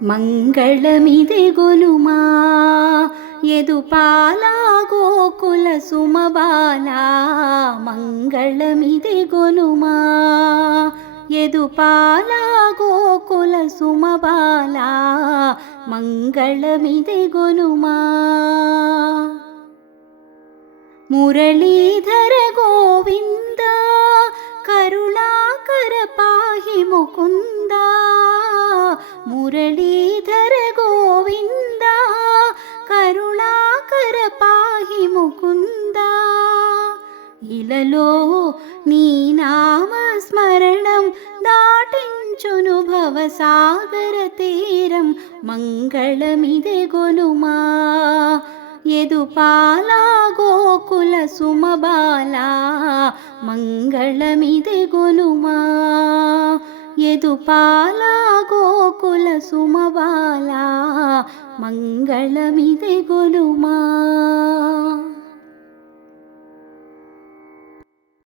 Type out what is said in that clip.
మంగళమిదే గొలుమా యదుపాల గోకుల సుమబాల మంగళమిదే గొలుమా యదుపాల గోకుల సుమబాల మంగళమిదే గొలుమా మురళీధర గోవింద కరుణాకర పాహి ముకుంద మురళీధర గోవింద కరుణాకర పాహి ముకుంద ఇలలో నీ నామ స్మరణం దాటించును భవసాగర తీరం మంగళమిదే గొలుమా యదుపాల గోకుల సుమబాల మంగళమిదే గొలుమా యదుపాల గోకుల సుమబాల మంగళమిదే గొలుమా.